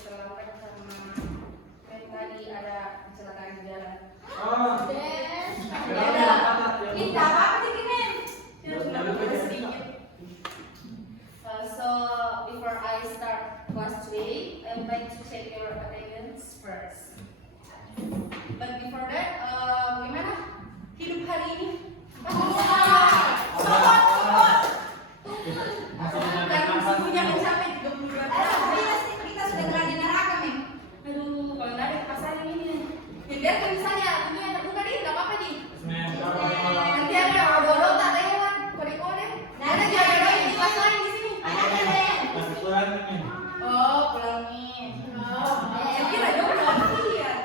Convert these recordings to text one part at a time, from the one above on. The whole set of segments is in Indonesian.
terlambat karena tadi ada kecelakaan di jalan. Kita apa nih men? Sedikit. So before I start class today, I would like to check your attendance first. But before that, bagaimana hidup hari ini? Dan suhunya mencapai 32 derajat. Kita sudah berada di neraka men. Aduh, kalau nggak ada pasar ini, biarkan misalnya dunia terbuka nih, nggak apa-apa nih. Nanti ada odol tak lewat, kode-kode. Ada jaga di kelas lain di sini. Ada men. Oh, pulang nih. Saya kira dong latihan.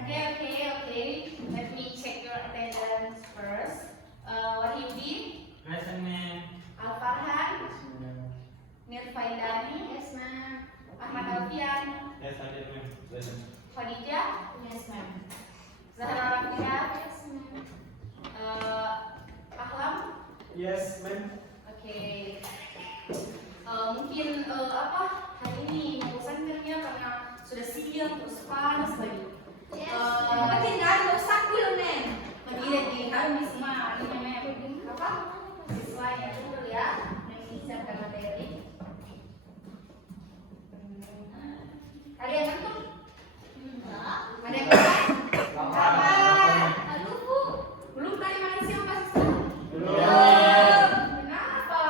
Okay. Let me check your attendance first. What you did? Al-Farhan, Nirfaidani, Yes ma'am. Ahmad Alfian, Khadijah, Yes ma'am. Zahra Rafida, Yes ma'am. Ahlam. Yes, ma'am. Oke. Mungkin hari ini bosan kerja karena sudah siang terus panas lagi. Yes. Yang penting nggak ada rusak dulu men. Lagi kami semua ini memang apa? Siswa yang dulu ya menyiapkan materi. Ada yang ngantuk? Ada yang ngantuk? Aduh bu. Belum tadi makan siang pas siswa? Kenapa?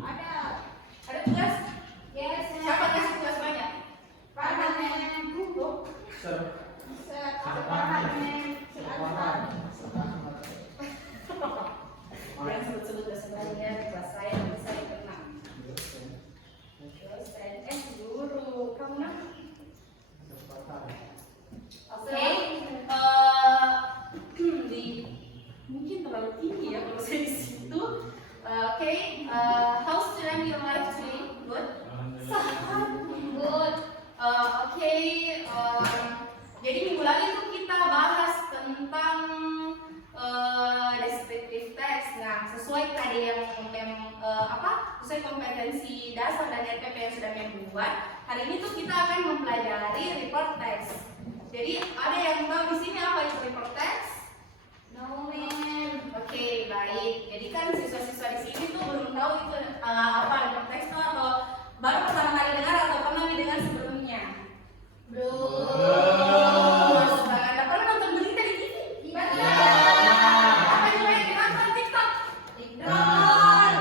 Ada. Ada tugas? Yes Siapa ma'am. kasih tugas banyak? Farhan men. Farhan men. Yang sebut-sebut sebenarnya kelas saya bisa dikenal. Terus CNS guru, kamu nak? Oke, mungkin terlalu tinggi ya kalau saya di situ. Oke, how student your life today? Good. Good. Oke, jadi minggu lalu itu kita bahas tentang descriptive text. Nah, sesuai tadi yang sesuai kompetensi dasar dan RPP yang sudah membuat. Hari ini tuh kita akan mempelajari report text. Jadi ada yang tahu di sini apa itu report text? No men. Oke, baik. Jadi kan siswa-siswa di sini tuh belum tahu itu apa report text itu atau baru pertama kali dengar atau pernah didengar sebelumnya? Belum. Ada pernah nonton berita di TV? Iya. Apa juga yang ditonton TikTok?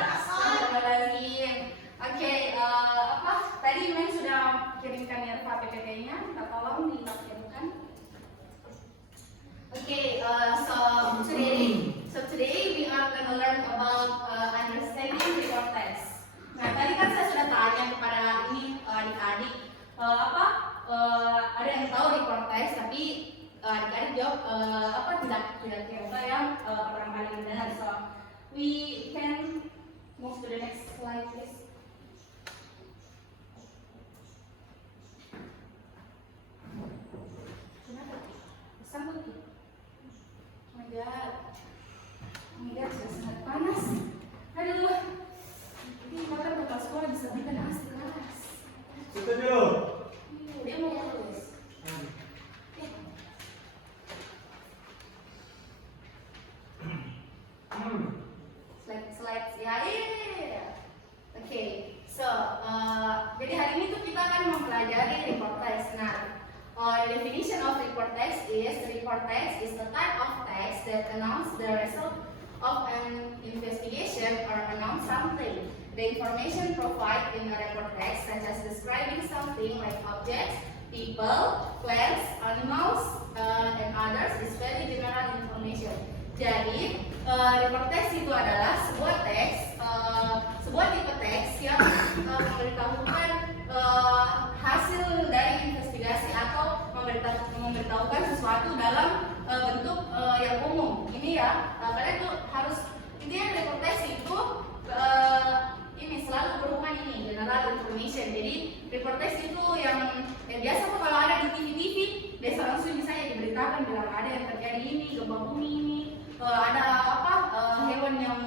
Astagfirullahaladzim. Oke, tadi Meng sudah kirimkan ya PPT-nya, minta tolong dikirimkan. Oke, so today we are gonna learn about understanding report text. Nah, tadi kan saya sudah tanya kepada ini adik-adik ada yang tahu report text, tapi adik-adik jawab tidak yang pertama kali mendengar. So we can move to the next slide, please. Kenapa? Sambut ya? Oh my god, sudah sangat panas. Aduh, ini bahkan kepala sekolah bisa berikan AC kelas. Setuju. Dia mau terus. Slide ya. Oke, jadi hari ini tuh kita akan mempelajari report text. Nah, the definition of report text is the type of text that announce the result of an investigation or announce something. The information provided in a report text, such as describing something like objects, people, plants, animals, and others, is very general information. Jadi, report text itu adalah sebuah tipe teks yang memberitahukan hasil dari investigasi atau memberitahukan sesuatu dalam bentuk yang umum. Ini ya, kalian tuh harus intinya report text itu ini selalu berhubungan ini general information. Jadi report text itu yang biasa tuh kalau ada di TV biasa langsung misalnya diberitakan bilang ada yang terjadi ini, gempa bumi ini, ada hewan yang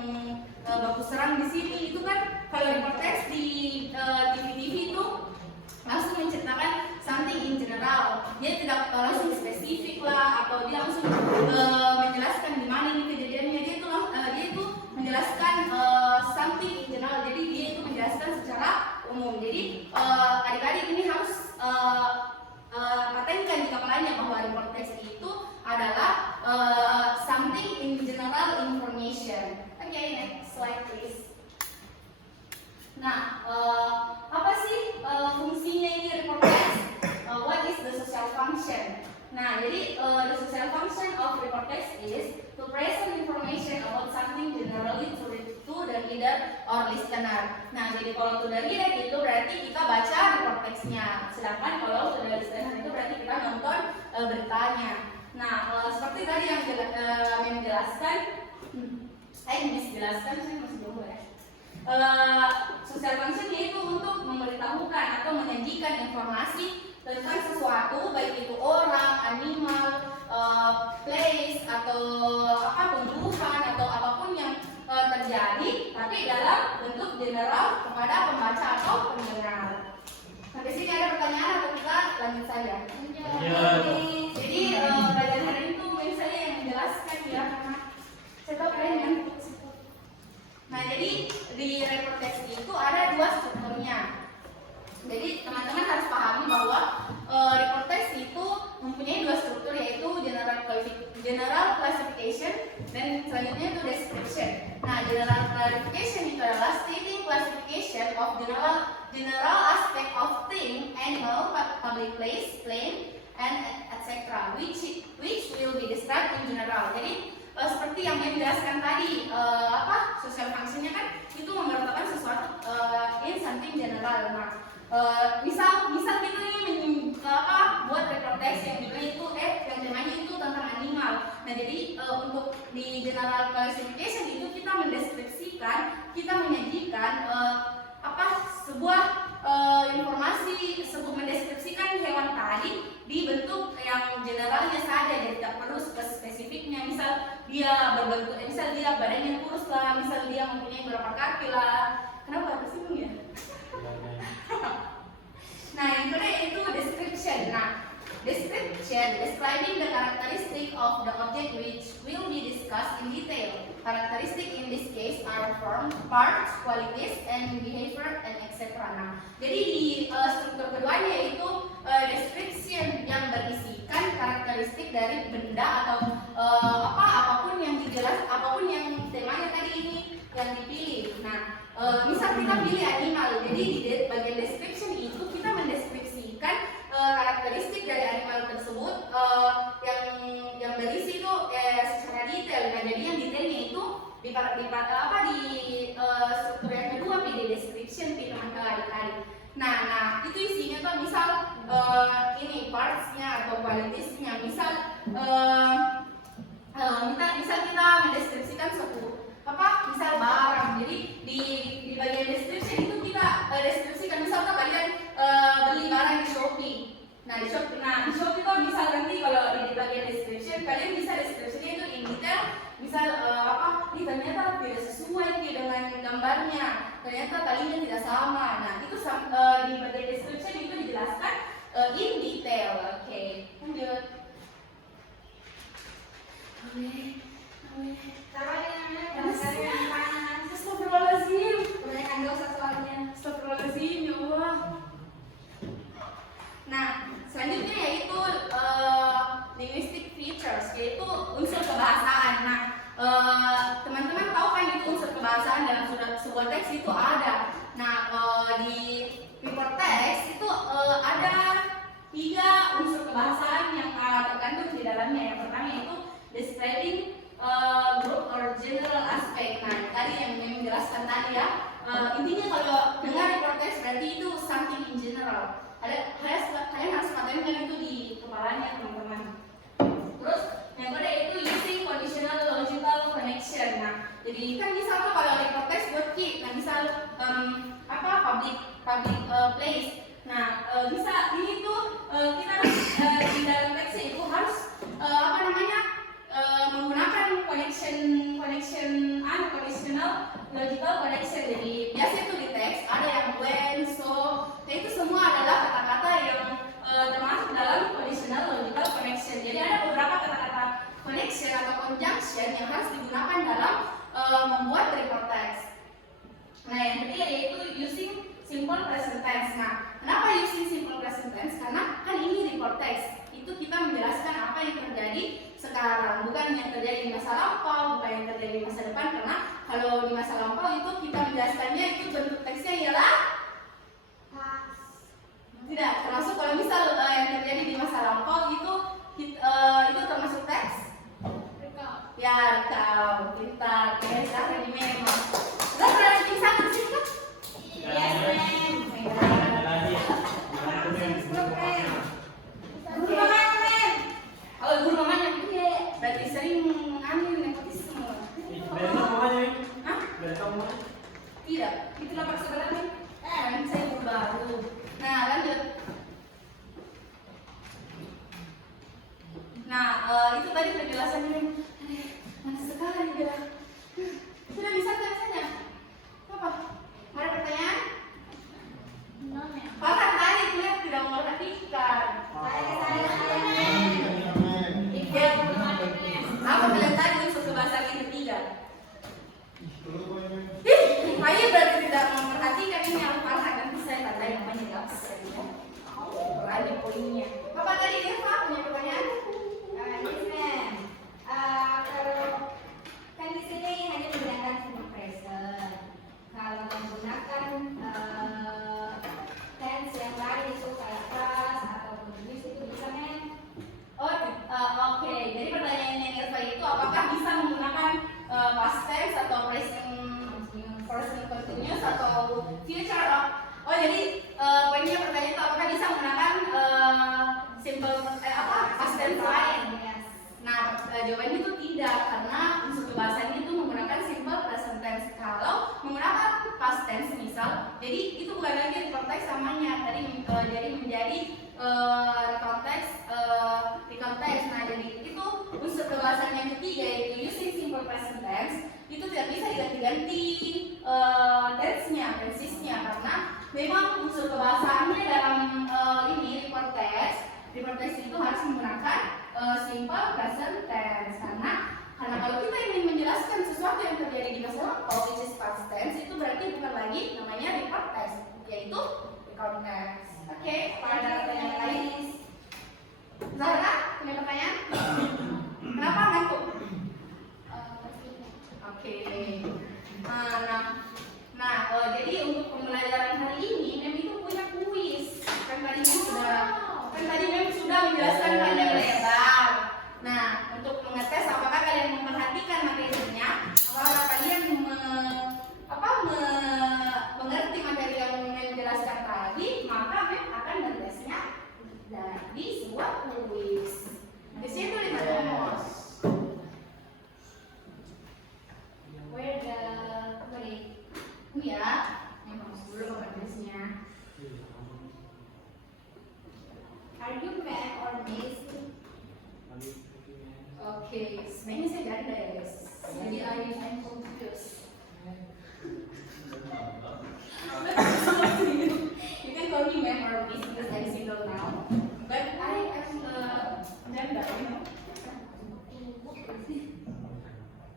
baku serang di sini. Itu kan kalau report text di TV itu dia tidak langsung spesifik lah atau dia langsung menjelaskan di mana ini kejadiannya. Dia itu menjelaskan something in general. Jadi dia itu menjelaskan secara umum. Jadi adik-adik ini harus patenkan di kepalanya bahwa report text itu adalah something in general information. Okay, next slide please. Nah, apa sih fungsinya ini report text? What is the social function? Nah, jadi the social function of report text is to present information about something generally to the reader or listener. Nah, jadi kalau to the reader itu berarti kita baca report textnya, sedangkan kalau to the listener itu berarti kita nonton beritanya. Nah, seperti tadi yang menjelaskan, saya masih jauh ya. Social function yaitu untuk memberitahukan atau menyajikan informasi tentang sesuatu, baik itu orang, animal, place atau tumbuhan atau apapun yang terjadi, tapi dalam bentuk general kepada pembaca atau pendengar. Sampai sini ada pertanyaan atau kita lanjut saja? Jadi pelajaran hari ini tuh mungkin saya yang menjelaskan ya, karena saya tahu kalian ngantuk. Nah, jadi di report text itu ada dua strukturnya. Jadi teman-teman harus pahami bahwa report text itu mempunyai dua struktur, yaitu general classification dan selanjutnya itu description. Nah, general classification itu adalah stating classification of general aspect of thing, animal, public place, plane, and etc. which will be described in general. Jadi seperti yang saya jelaskan tadi, social functionnya kan itu memberitahukan sesuatu in something general. Nah, misal kita nih buat report text yang judulnya itu yang temanya itu tentang animal. Nah, jadi untuk di general classification itu kita mendeskripsikan, kita menyajikan sebuah informasi, mendeskripsikan hewan tadi di bentuk yang generalnya saja, jadi tidak perlu spesifiknya. Misal dia berbentuk, misal dia badannya kurus lah, misal dia mempunyai berapa kaki lah. Kenapa tersinggung ya? Nah, yang kedua itu description. Nah, description describing the characteristic of the object which will be discussed in detail. Characteristic in this case are form, parts, qualities, and behavior, and etc. Nah, jadi di struktur keduanya yaitu description yang berisikan karakteristik dari benda atau apapun yang dijelas, apapun yang temanya tadi ini yang dipilih. Nah, misal kita pilih animal, jadi di bagian description itu kita mendeskripsikan karakteristik dari animal tersebut yang berisi itu secara detail. Nah, jadi yang detailnya itu di struktur yang kedua, di description, adik-adik. Nah, itu isinya tuh misal ini parts-nya atau qualities-nya. Misal kita mendeskripsikan suatu misal barang. Jadi di bagian description itu kita deskripsikan, misalkan kalian beli barang di Shopee. Nah, di Shopee tuh misal nanti kalau di bagian description kalian bisa deskripsinya itu in detail. Misal ini ternyata tidak sesuai dengan gambarnya, ternyata talinya tidak sama. Nah, itu di bagian description itu dijelaskan in detail. Oke, lanjut. Astagfirullahaladzim. Kebanyakan dosa soalnya. Astagfirullahaladzim, ya Allah. Nah, selanjutnya yaitu linguistic features, yaitu unsur kebahasaan. Nah, teman-teman tahu kan itu unsur kebahasaan dalam sebuah teks itu ada. Nah, di report text itu ada 3 unsur kebahasaan yang terkandung di dalamnya. Yang pertama yaitu describing group or general aspect. Nah, tadi yang menjelaskan tadi ya, intinya kalau dengar report text berarti itu something in general. Kalian harus patenkan itu di kepalanya, teman-teman. Terus yang kedua itu using conditional logical connection. Nah, jadi kan misal tuh kalau report text buat key, nah misal public place. Nah, bisa ini tuh kita di dalam teksnya itu harus menggunakan conditional logical connection. Jadi biasa itu di teks ada yang when, so, itu semua adalah kata-kata yang termasuk dalam conditional masa lampau itu kita menjelaskannya itu bentuk teksnya ialah tidak, termasuk kalau misal yang terjadi di masa lampau itu itu termasuk teks ya recount, pintar, biasa di memo. Sudah pernah bikin sama di sini kan? Yes, ma'am. Lagi. Guru mamanya, ma'am. Oh, guru mamanya iya, berarti sering ambil nepotisme. Dari kamu aja, Hah? dari kamu. Tidak, itu lapak sebenarnya. Kan saya guru baru. Nah, lanjut. Nah, itu tadi penjelasannya. Mana sekali dia. Sudah bisa kan saja? Apa? Ada pertanyaan? No, ma'am. Bahkan tadi kuliah tidak memperhatikan. Apa bilang tadi untuk kebahasan yang ketiga? Ayo berarti tidak memperhatikan ini yang parah nanti saya tandai namanya gapsa ya. Lagi poinnya. Bapak tadi Eva punya pertanyaan? Yes, ma'am. Kalau kan di sini hanya menggunakan simple present. Kalau menggunakan tense yang lain itu kayak past atau previous itu bisa, ma'am? Oke. Jadi pertanyaannya Eva itu apakah bisa menggunakan past tense atau present continuous atau future? Oh jadi poinnya pertanyaan itu apakah bisa menggunakan simple past tense lain? Yes. Nah, jawabannya itu tidak karena unsur kebahasannya itu menggunakan simple present tense. Kalau menggunakan past tense misal, jadi itu bukan lagi record text samanya tadi jadi menjadi recount text. Nah, jadi itu unsur kebahasan yang ketiga yaitu using simple present tense itu tidak bisa diganti-ganti tense-nya karena memang unsur kebahasannya dalam ini record text itu harus menggunakan simple present tense karena kalau kita ingin menjelaskan sesuatu yang terjadi di masa lampau which is past tense itu berarti bukan lagi namanya record text yaitu recount text. Oke, ada pertanyaan lain? Zahra, punya pertanyaan? Kenapa ngantuk? Oke. Jadi untuk pembelajaran hari ini Mem itu punya kuis. Kan tadi Mem sudah menjelaskan panjang lebar. Nah, untuk mengetes apakah kalian memperhatikan materinya, apakah kalian mengerti materi yang Mem jelaskan tadi, maka Mem akan mentesnya di sebuah kuis. Di situ lihat nomor. Ya, memang dulu mentesnya. Are you mad or miss? Oke, sebenarnya saya ganda ya guys. Jadi I'm confused. You can call me ma'am or miss because I'm single now. But I am ganda, you know.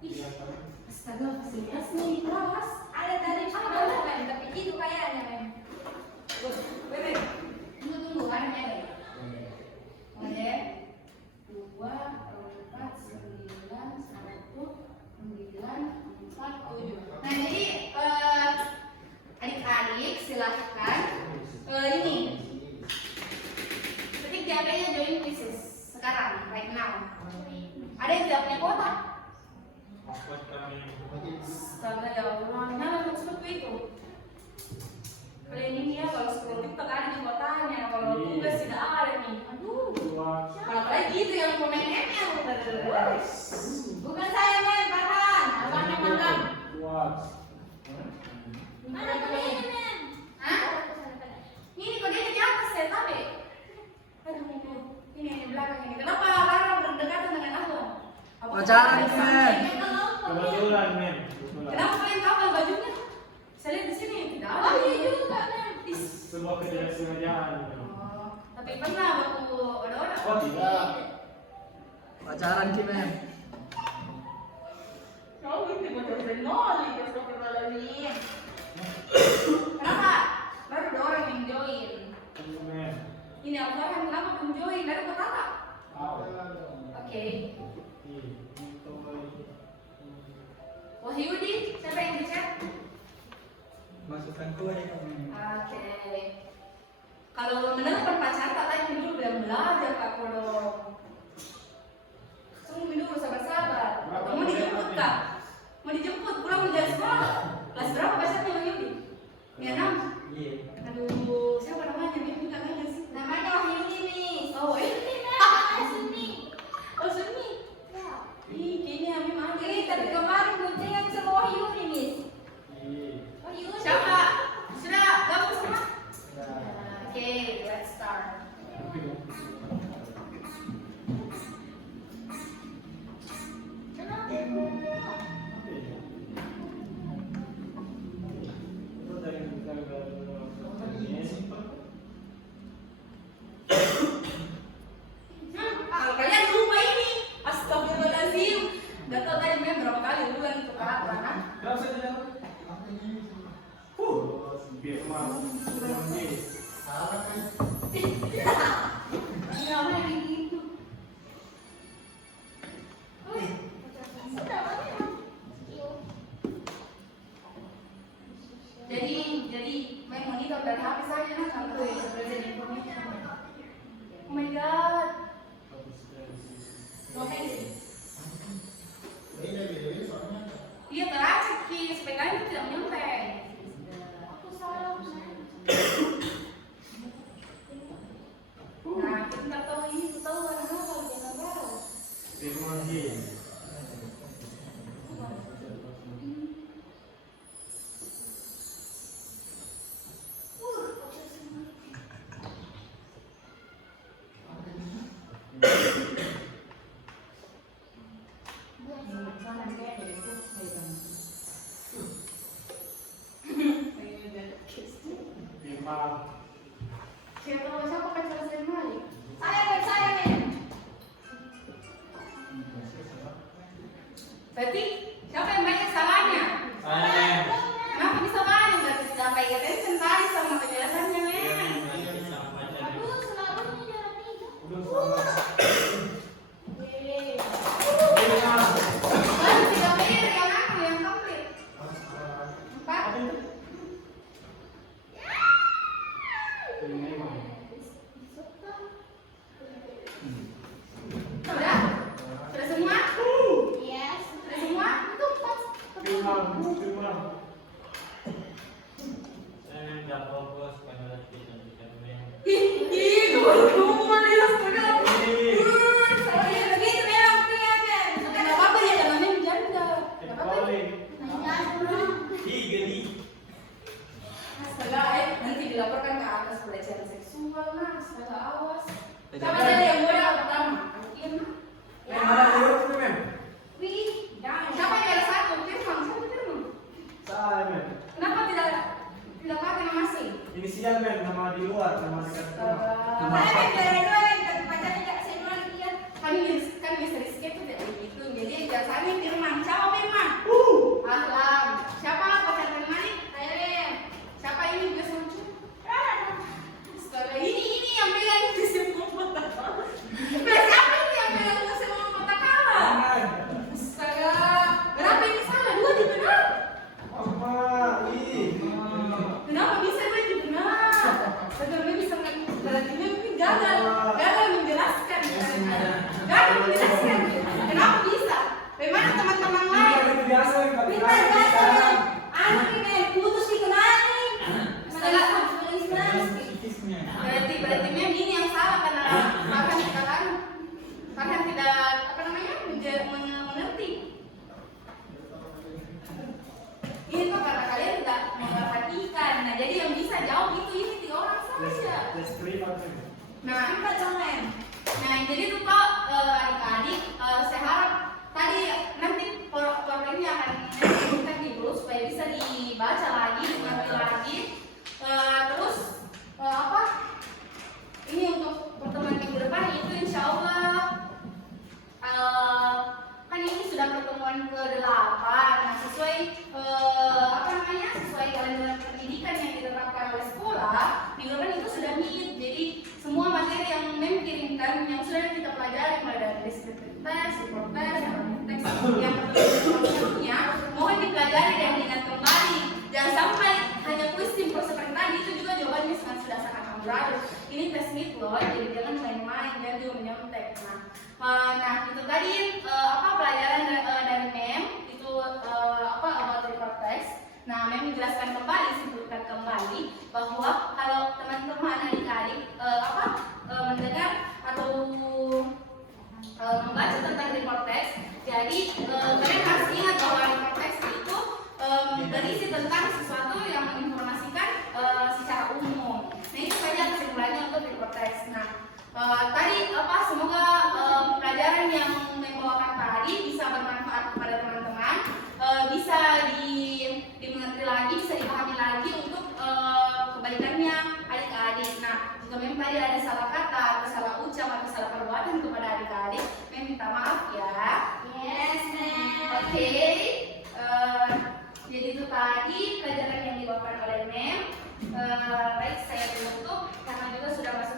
Ih, astaga, fasilitas nih, kelas. Ada tadi ada, ma'am, tapi itu kayaknya, ma'am. Wait, tunggu, ada nih. Ada 2, 4, 9, 1, 9, 4, 7. Nah jadi adik-adik silahkan ini ketik diapanya join quizzes sekarang right now. Ada yang tidak punya kuota? Astaga ya Allah, nah seperti itu. Kalian ini ya kalau scroll TikTok ada di kuotanya, kalau tugas tidak ada nih. Aduh. Apalagi itu yang komen ML. Bukan saya, ma'am, Farhan. Abangnya magang. Mana kodenya, ma'am? Hah? Ini kodenya di atas ya, tapi. Aduh, ini yang di belakang ini. Kenapa Lara berdekatan dengan aku? Pacaran, Mem. Kebetulan, men. Kenapa kalian kabel bajunya? Saya lihat di sini tidak ada. Oh iya juga, ma'am. Sebuah ketidaksengajaan. Oh, tapi pernah waktu ada-ada. Oh tidak. Pacaran Ki, Mem. Oh, ini bocor Zenoli, astagfirullahaladzim. Kenapa? Baru ada orang yang join. Men. Ini Al-Farhan kenapa pun join? Ada kata. Oke. Wahyudi, siapa yang di chat? Bukan tua deh kamu. Oke. Kalau menemukan pacar tak tanya dulu bilang belajar Kak Kodong. Tunggu dulu sabar-sabar. Mau dijemput Kak? Mau dijemput pulang dari sekolah? Kelas berapa pacarnya Bang Yudi? Ya 6? Iya. Aduh, siapa namanya? Dia juga nanya sih. Namanya Wahyudi nih. Oh, Sunni. Oh, Sunni. Ih, kayaknya Ami mah. Ini tapi kemarin guntingan sama Wahyudi nih. Iya. Wahyudi. Siapa? Sudah gabung semua? Nah, Oke, let's start. Kalau kalian lupa ini, astagfirullahaladzim. Gak tau tadi main berapa kali ulang itu kata. Kenapa saya tidak? Biar mau. Namanya gitu. Jadi main monitor dari HP saja nah sampai present information. Oh my god. Iya teracik ki, supaya kalian itu tidak nyampe. Aku salah. Nah, kita nggak tahu ini, kita tahu warna apa, jangan tahu. Teknologi. Siapa pacar saya Malik? Saya nih. Berarti siapa yang banyak salahnya? Saya. Kenapa bisa banyak? Berarti tidak pay attention tadi sama penjelasannya, men. Aduh, selalunya jalan tiga. Baru tidak bayar yang aku yang komplit. 4. Sudah? Sudah semua? Yes. Sudah semua? Itu pas. Ih, dua ya astaga. Begitu memang punya kan. Nggak apa-apa ya, karena ini janda. Nggak apa-apa. Astaga, nanti dilaporkan ke atas pelecehan seksual, nah, astaga, awas. Siapa tadi yang muda pertama? Iya, nah. Yang mana dulu tuh, Mem? Wih, jangan. Siapa yang ada satu? Firman, siapa Firman? Saya, Mem. Kenapa tidak pakai nama asing? Inisial, Mem. Nama di luar, nama dekat rumah. Nama Saya apa? berdua yang pacarnya enggak saya lagi dia. Kan bisa risket tuh tidak begitu. Jadi jasanya Firman. Siapa Firman? Ahlam. Siapa pacar Firman? Saya Lem. Siapa ini juga lucu? Astaga, ini yang bilang di semua kota kalah. Siapa ini yang bilang di semua kota kalah? Astaga, kenapa ini salah? Dua juga benar. Apa? Ih. Kenapa bisa dua juga benar? Astaga, gue bisa ini gagal menjelaskan. Gagal menjelaskan. Kenapa bisa? Bagaimana teman-teman lain? Ini biasa, Kak. Pintar banget. Anak ini putus dikenali. Astaga, Tulis-tulis. berarti memang ini yang salah karena bahkan tidak apa namanya mengerti. Ini tuh karena kalian tidak memperhatikan. Nah jadi yang bisa jawab itu ini 3 orang saja. Let's clear up, Mem. Nah, Empat jangan. nah jadi tuh kok adik-adik saya harap tadi nanti programnya akan kita dulu supaya bisa dibaca lagi, diambil lagi. Terus apa? Ini untuk pertemuan minggu depan itu insya Allah kan ini sudah pertemuan ke-8. Nah sesuai apa namanya sesuai kalender pendidikan yang ditetapkan oleh sekolah minggu depan itu sudah meet. Jadi semua materi yang kirimkan yang sudah kita pelajari mulai dari descriptive test, report test, teks yang mohon dipelajari dan diingat kembali. Jangan sampai hanya kuis Ini tes meet loh, jadi jangan main-main, jangan juga menyontek. Nah itu tadi apa pelajaran dari mem itu apa about report text. Nah, mem menjelaskan kembali, simpulkan kembali bahwa kalau teman-teman adik-adik mendengar atau membaca tentang report text, jadi kalian harus ingat bahwa report text itu berisi tentang sesuatu yang menginformasikan secara umum. Nah itu saja kesimpulannya untuk report text. Nah tadi semoga pelajaran yang membawakan tadi bisa bermanfaat kepada teman-teman, bisa dimengerti lagi, bisa dipahami lagi untuk kebaikannya adik-adik. Nah jika memang tadi ada salah kata, atau salah ucap, atau salah perbuatan kepada adik-adik, memang minta maaf ya. Yes, ma'am. Oke, jadi itu tadi pelajaran yang dibawakan oleh mem. Baik, saya tutup karena juga sudah masuk